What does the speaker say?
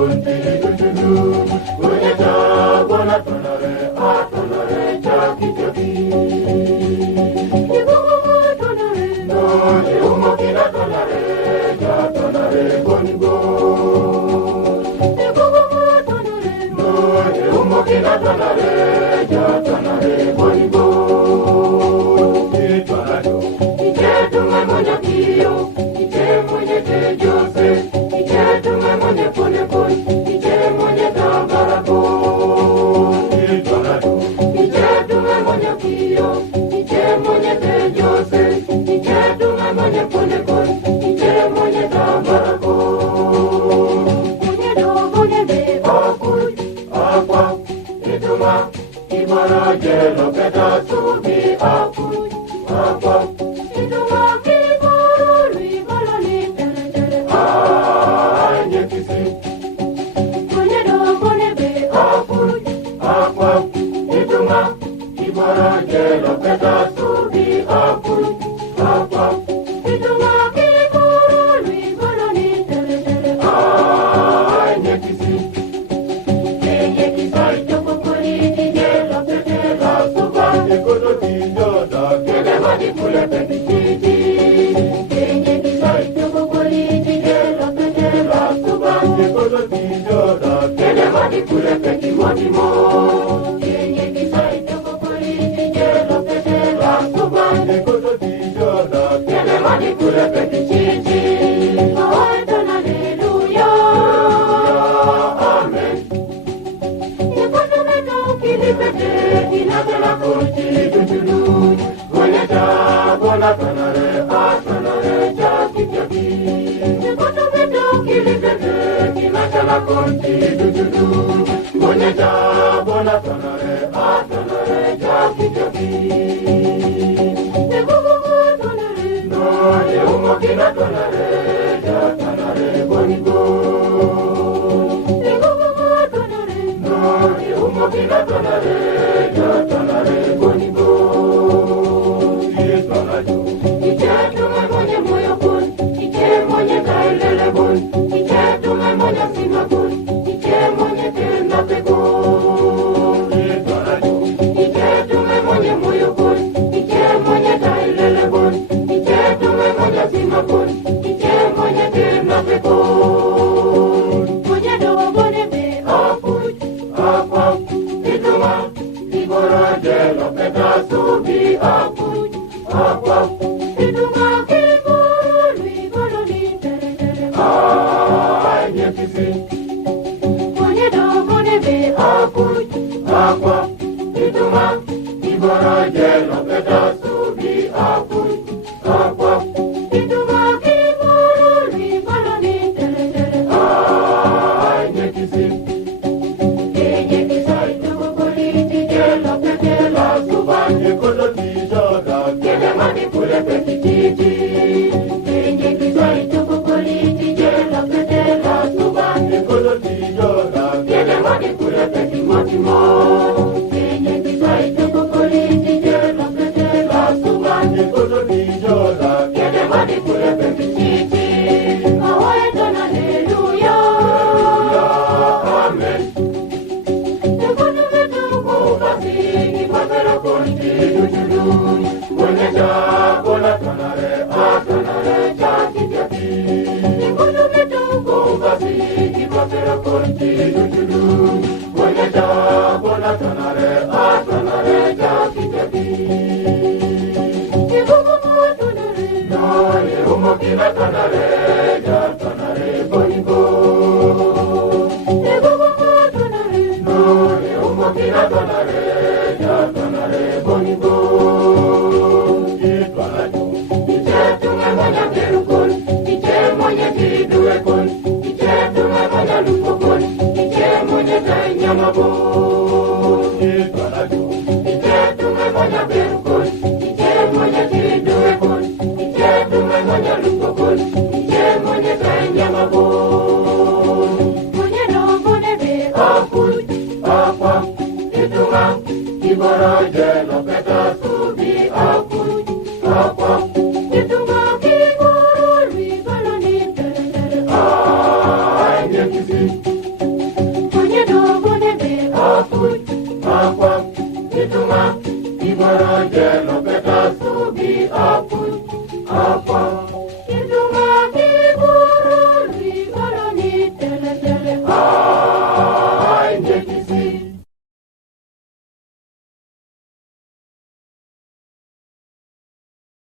konti dudu. Onyeta bona tonare atonare chaki chaki. Ibumu tonare no umo kina tonare ja tonare bonigo. Ibumu tonare no umo kina tonare ja tonare bonigo. Itonado iketu mamonya kio ike monye te jose iketu mamonya pone pone ike monye tambarako. Itonado iketu mamonya kio ike monye te jose iketu mamonya pone pone ike monye tambarako. Monye do monye be akul akwa ituma ibara jelo peta subi akul akwa ituma kiboro libolo ni tere tere anye kisi. Monye do monye be akul akwa ituma ibara jelo peta subi akul akwa ituma kiboro libolo ni tere tere anye kisi. Enye kisai toko koli di jelo pete la suba nikono di joda kene mani kule peti titi. Enye kisai toko koli di jelo pete la suba nikono di joda kene mani kule peti modimo. Enye kisai toko koli di jelo pete la suba nikono di joda kene mani kule peti titi. Oeton haleluya amen. Ikonometo kilipete kinatela konti dudu. Onyeta bona tonare atonare chaki chaki. Ikonometo kilipete kinatela konti dudu. Onyeta bona tonare atonare chaki chaki. Ebubu tonare no umo kina tonare ja tonare bonigo. Ebubu tonare no umo kina tonare ja tonare bonigo. Itonado iketu mamonye moyo kun ike monye kailele kun iketu mamonye sima kun ike monye tenda pekun. Itonado iketu mamonye moyo kun ike monye kailele kun iketu mamonye sima kun ike monye tenda pekun. Monye do bone be akut akwa ituma ibora jelo peta subi akut akwa ituma kiboro libolo ni tere tere anye kisi. Monye do bone be akut akwa ituma ibora jelo peta subi akut akwa ituma kiboro libolo ni tere tere anye kisi. Enye kisai toko koli di jelo pete la suba nikono di joda kene mani kule peti titi. Enye kisai toko koli di jelo pete la suba nikono di joda kene mani kule peti motimo. Enye kisai toko koli di jelo pete la suba nikono di joda kene mani kule peti titi. Oeton haleluya amen. Ikonometo kubasi kipapela konti dudu. Onyeta bona tonare atonare chaki chaki. Ikonometo kubasi kipapela konti dudu. Onyeta bona tonare atonare chaki chaki. Ibumu tonare no umo kina tonare ja tonare bonigo. Ibumu tonare no umo kina tonare ja tonare bonigo. Itonado iketu mamonya beru kon ike monye tidue kon iketu mamonya lupo kon ike monye tainyama bon. Itonado iketu mamonya beru kon ike monye tidue kon iketu mamonya lupo kon ike monye tainyama bon. Monye do bone be akut akwa ituma ibara jelo peta subi akut akwa ituma kiboro libolo ni tere tere anye kisi. Makwa, Itunga, Iboro Jelo.